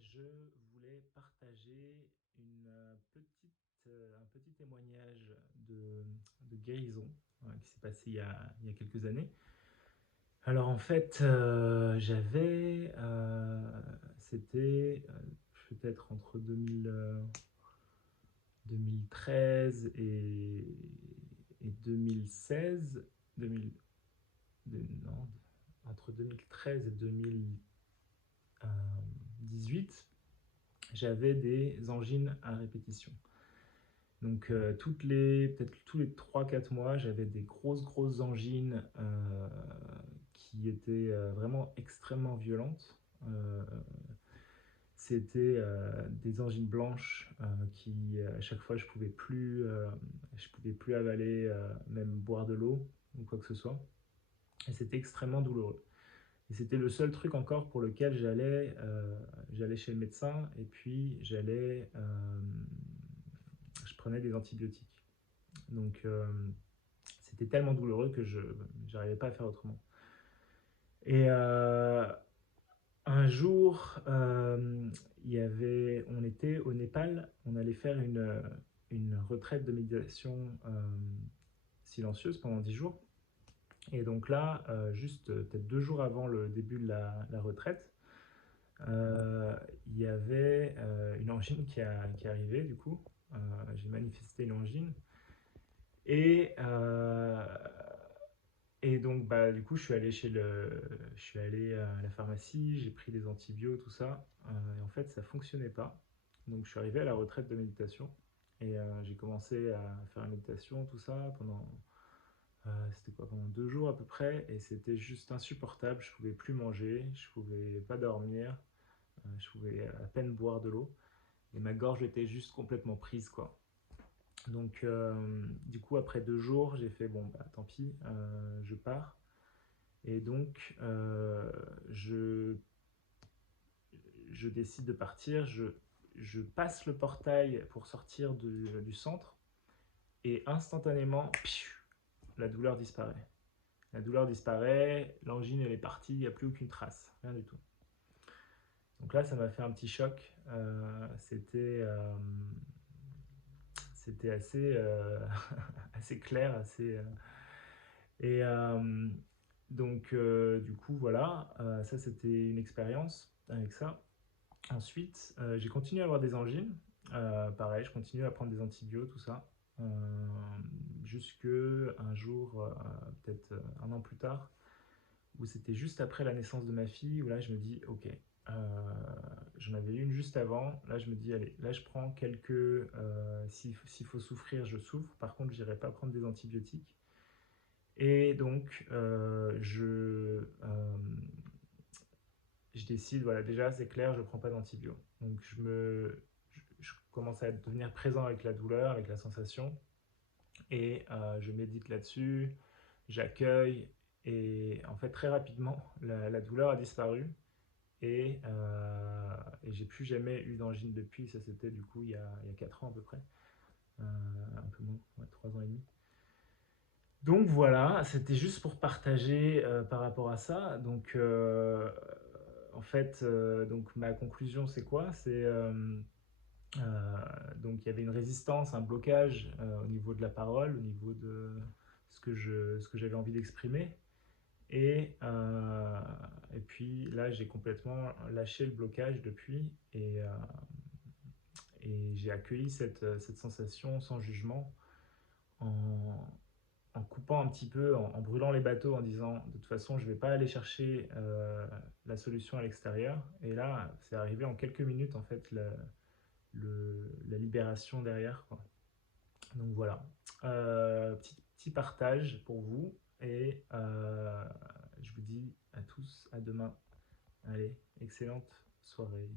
je voulais partager un petit témoignage de guérison qui s'est passé il y a quelques années. Alors en fait, c'était peut-être entre 2013 et 2016, 2000, non, entre 2013 et 2018, j'avais des angines à répétition. Donc peut-être tous les 3 4 mois, j'avais des grosses angines qui étaient vraiment extrêmement violentes. C'était des angines blanches qui, à chaque fois, je pouvais plus avaler, même boire de l'eau ou quoi que ce soit. Et c'était extrêmement douloureux. Et c'était le seul truc encore pour lequel j'allais chez le médecin et puis je prenais des antibiotiques. Donc c'était tellement douloureux que je n'arrivais pas à faire autrement. Et un jour, on était au Népal, on allait faire une retraite de méditation silencieuse pendant 10 jours. Et donc là, juste peut-être 2 jours avant le début de la retraite, il y avait une angine qui est arrivée du coup. J'ai manifesté une angine. Et, et donc, bah, du coup, je suis allé à la pharmacie, j'ai pris des antibiotiques, tout ça. Et en fait, ça fonctionnait pas. Donc, je suis arrivé à la retraite de méditation. Et j'ai commencé à faire la méditation, tout ça, c'était quoi, pendant 2 jours à peu près. Et c'était juste insupportable. Je pouvais plus manger, je pouvais pas dormir, je pouvais à peine boire de l'eau. Et ma gorge était juste complètement prise, quoi. Donc, du coup, après 2 jours, j'ai fait bon, bah tant pis, je pars. Et donc, je décide de partir. Je passe le portail pour sortir du centre et instantanément, la douleur disparaît. La douleur disparaît, l'angine elle est partie, il n'y a plus aucune trace, rien du tout. Donc là, ça m'a fait un petit choc. C'était assez, assez clair, et donc, du coup, voilà, ça c'était une expérience avec ça. Ensuite, j'ai continué à avoir des angines. Pareil, je continue à prendre des antibiotiques, tout ça. Euh, Jusque un jour, peut-être un an plus tard, où c'était juste après la naissance de ma fille, où là je me dis, ok, j'en avais une juste avant, là je me dis, allez, là je prends s'il faut souffrir, je souffre, par contre je n'irai pas prendre des antibiotiques. Et donc, je décide, voilà, déjà c'est clair, je ne prends pas d'antibio. Donc je commence à devenir présent avec la douleur, avec la sensation, et je médite là-dessus, j'accueille, et en fait très rapidement, la douleur a disparu, et j'ai plus jamais eu d'angine depuis. Ça c'était du coup il y a 4 ans à peu près, un peu moins, ouais, 3 ans et demi. Donc voilà, c'était juste pour partager par rapport à ça. Donc en fait, donc ma conclusion c'est quoi? Donc il y avait une résistance, un blocage au niveau de la parole, au niveau de ce que j'avais envie d'exprimer. Et puis là, j'ai complètement lâché le blocage depuis, et j'ai accueilli cette sensation sans jugement, en, en coupant un petit peu, en brûlant les bateaux, en disant de toute façon, je ne vais pas aller chercher la solution à l'extérieur. Et là, c'est arrivé en quelques minutes, en fait, la libération derrière, quoi. Donc voilà, petit partage pour vous, et je vous dis à tous à demain. Allez, excellente soirée.